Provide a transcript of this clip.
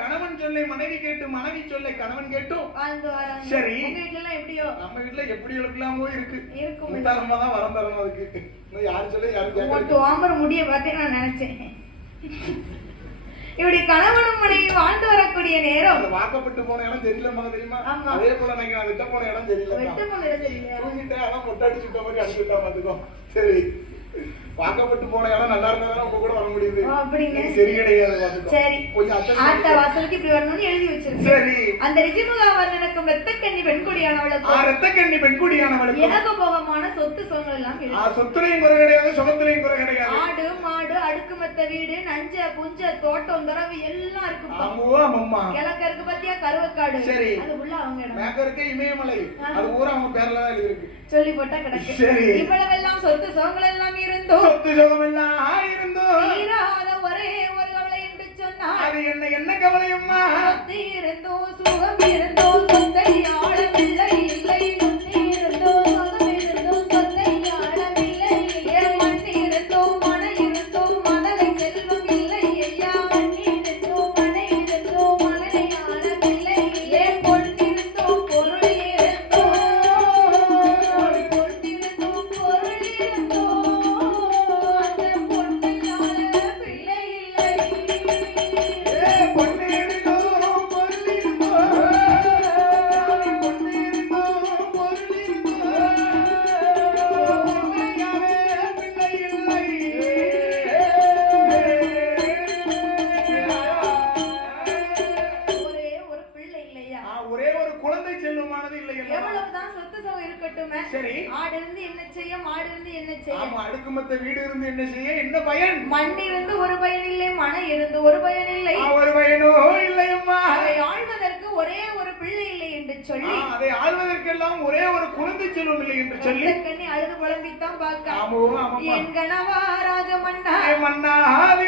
கணவன் சொல்லை மனைவி கேட்டு மனைவி சொல்லை கணவன் கேட்டும் வாழ்ந்து வராங்க. சரி. உங்க வீட்ல எல்லாம் எப்படியோ? நம்ம வீட்டுல எப்படி இருக்கலாமோ இருக்கு. இருக்கும். முத்தாரமா தான் வரம் தரணும் அதுக்கு. இன்னும் யாரும் சொல்ல யாரும் ஒட்டு கேட்கல. ஆம்பர முடிய பார்த்தே நான் நினைச்சேன். இப்படி கணவனும் மனைவி வாழ்ந்து வரக்கூடிய நேரம். அது வாக்கப்பட்டு போன இடம் தெரியலமா தெரியுமா? ஆமா. அதே போல நான் விட்ட போன இடம் தெரியல. வெட்ட போன இடம் தெரியல. தூங்கிட்டேன் அதான் மொட்டை அடிச்சுட்ட மாதிரி அடிச்சுட்டா பாத்துக்கோ. சரி. வாக்கப்பட்டு போன இடம் நல்லா இருந்தா உங்க கூட வர முடியுது. அப்படிங்க. சரி கிடையாது பாத்துக்கோ. சரி. கொஞ்சம் ஆத்த வாசலுக்கு இப்படி வரணும்னு எழுதி வச்சிருக்கேன். சரி. அந்த ரிஜிமுகா வர்ணனுக்கும் ரத்தக்கண்ணி பெண்குடியானவளுக்கும் ரத்தக்கண்ணி பெண்குடியானவளுக்கும் ஏகபோகமான சொத்து சுகங்கள் எல்லாம் இருக்கு. சொத்துலையும் குறை கிடையாது, சுகத்துலையும் குறை கிடையாது. ஆடு மாடு அடுக்குமத்த வீடு நஞ்ச புஞ்ச தோட்டம் துறவு எல்லாம் இருக்கு. கிழக்கு இருக்கு பத்தியா கருவக்காடு. சரி. அது உள்ள அவங்க இடம். மேக்க இருக்க இமயமலை. அது ஊரா அவங்க பேர்ல தான் இருக்கு. சொல்லி போட்டா கிடக்கு. சரி. இவ்வளவெல்லாம் சொத்து சுகங்கள் எல்லாம் இருந்தோ சொத்து சுகம் எல்லாம் இருந்தோ தீராத ஒரே ஒரு கவலை என்று சொன்னால் அது என்ன கவலையம்மா? சொத்து இருந்தோ சுகம் இருந்தோ சொத்தை ஆளவில்லை இல்லை. சொத்து இருந்தோ சுகம் இருந்தோ சொத்தை ஆளவில்லை இல்லை. மண் இருந்தோ மனை இருந்தோ மணலை செல்வம் இல்லை ஐயா. மண் இருந்தோ மனை இருந்தோ மணலை ஆளவில்லை இல்லை. பொன்னிருந்தோ பொருள் இருந்தோ பொன்னிருந்தோ பொருள் இருந்தோ அந்த பொன்னையாள பிள்ளை இல்லை. பொண்ணு இருந்தோ பொருள் இருந்தோ பொண்ணு இருந்தோ பொருள் இருந்தோ பொன்னையாள பிள்ளை இல்லை. ஒரே ஒரு பிள்ளை இல்லையா? ஒரே ஒரு குழந்தை செல்வமானது இல்லை. எவ்வளவுதான் சொத்து சுகம் இருக்கட்டுமே. சரி. ஆடு இருந்து என்ன செய்ய மாடு இருந்து என்ன செய்ய? ஆமா, அடுக்குமத்த வீடு இருந்து என்ன செய்ய, என்ன பயன்? மண் இருந்து ஒரு பயன் இல்லை, மனை இருந்து ஒரு பயன் இல்லை. ஒரு பயனோ இல்லையம்மா. அதை ஆழ்வதற்கு ஒரே ஒரு பிள்ளை இல்லை என்று சொல்லி அதை ஆள்வதற்கெல்லாம் ஒரே ஒரு குழந்தை செல்வம் இல்லை என்று சொல்லி கண்ணி அழுது புலம்பித்தான் பார்க்க. ஆமோ ஆமா என் கணவா ராஜமன்னா மன்னாதி